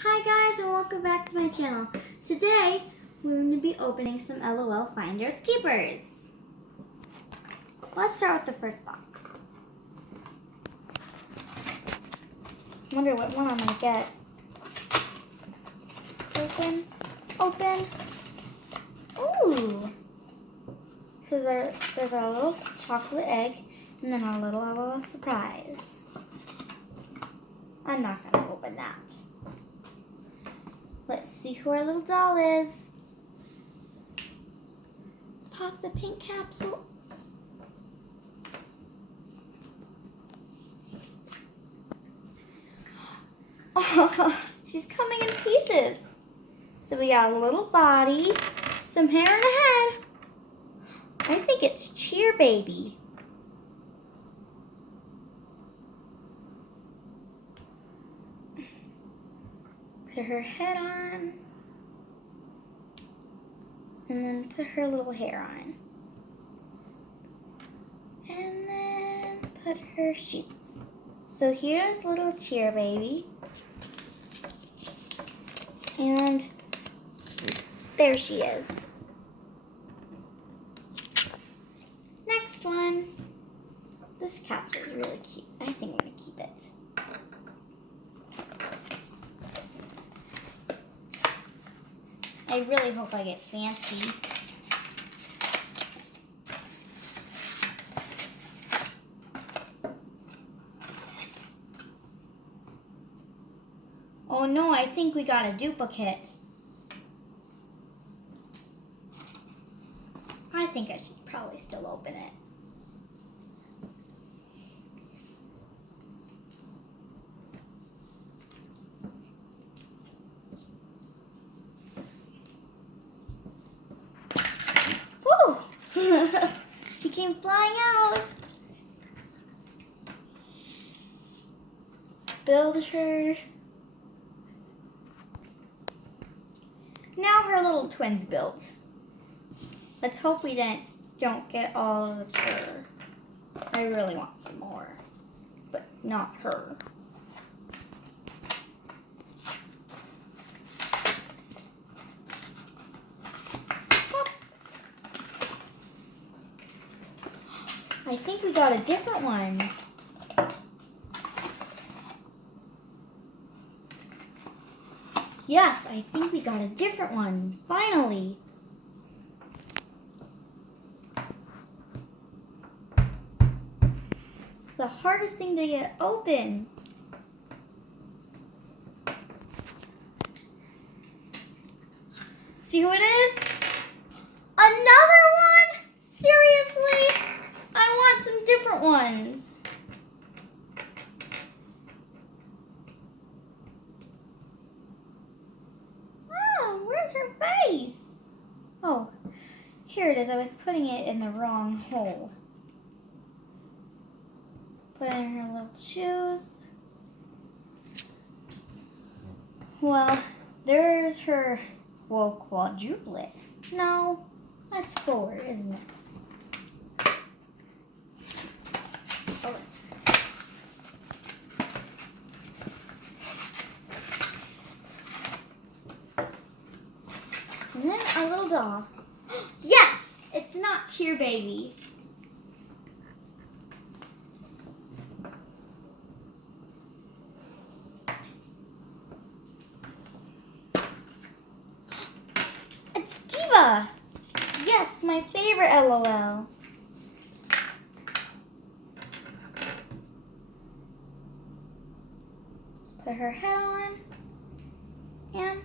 Hi guys and welcome back to my channel. Today we're going to be opening some LOL Finders Keepers. Let's start with the first box. Wonder what one I'm going to get. Open. Ooh! So there's our little chocolate egg and then our little LOL surprise. I'm not going to open that. Let's see who our little doll is. Pop the pink capsule. Oh, she's coming in pieces. So we got a little body, some hair and a head. I think it's Cheer Baby. Put her head on, and then put her little hair on, and then put her shoes. So here's little Cheer Baby, and there she is. Next one. This capsule is really cute. I think I'm gonna keep it. I really hope I get fancy. Oh no, I think we got a duplicate. I think I should probably still open it. She came flying out. Let's build her. Now her little twins built. Let's hope we don't get all of the fur. I really want some more, but not her. I think we got a different one. Yes, I think we got a different one. Finally. It's the hardest thing to get open. See who it is? Another one? Seriously? I want some different ones. Oh, where's her face? Oh, here it is. I was putting it in the wrong hole. Put in her little shoes. Well, there's her, quadruplet. No, that's 4, isn't it? And then our little doll. Yes! It's not Cheer Baby. It's Diva. Yes, my favorite LOL. Put her head on and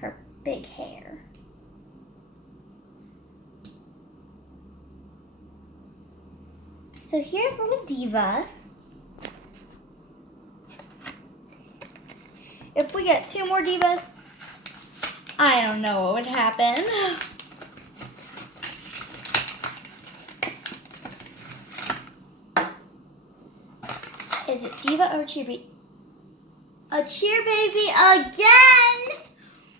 her big hair. So here's little Diva. If we get 2 more Divas, I don't know what would happen. Is it Diva or Cheer Baby? A Cheer Baby again!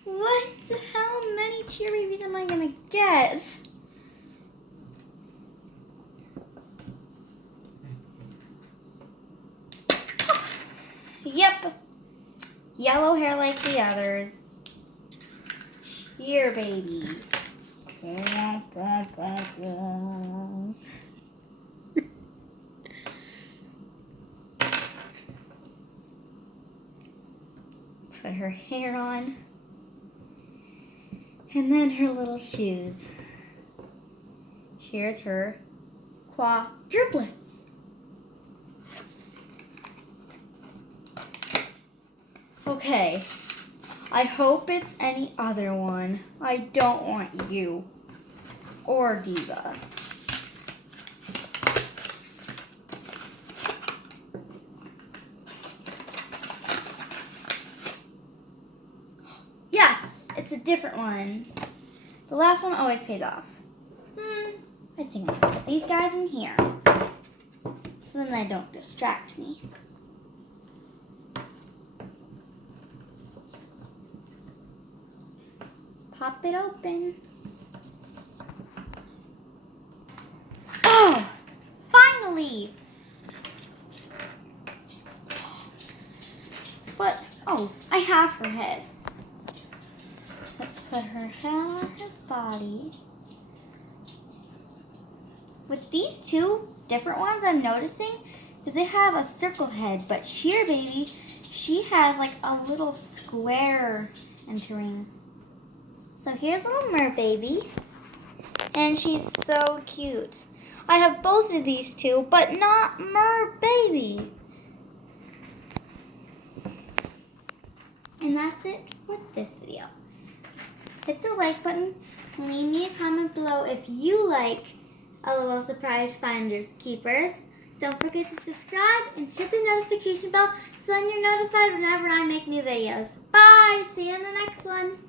What the hell? How many Cheer Babies am I gonna get? Yep. yellow hair like the others. Cheer baby. Put her hair on. And then her little shoes. Here's her quadruplets. Okay, I hope it's any other one. I don't want you or Diva. Yes, it's a different one. The last one always pays off. I think I'll put these guys in here so then they don't distract me. Pop it open. Oh, finally! But, oh, I have her head. Let's put her head on her body. With these two different ones I'm noticing, is they have a circle head, but Cheer Baby, she has like a little square entering. So here's little Mer Baby, and she's so cute. I have both of these two, but not Mer Baby. And that's it for this video. Hit the like button, and leave me a comment below if you like LOL Surprise Finders Keepers. Don't forget to subscribe and hit the notification bell so then you're notified whenever I make new videos. Bye! See you in the next one.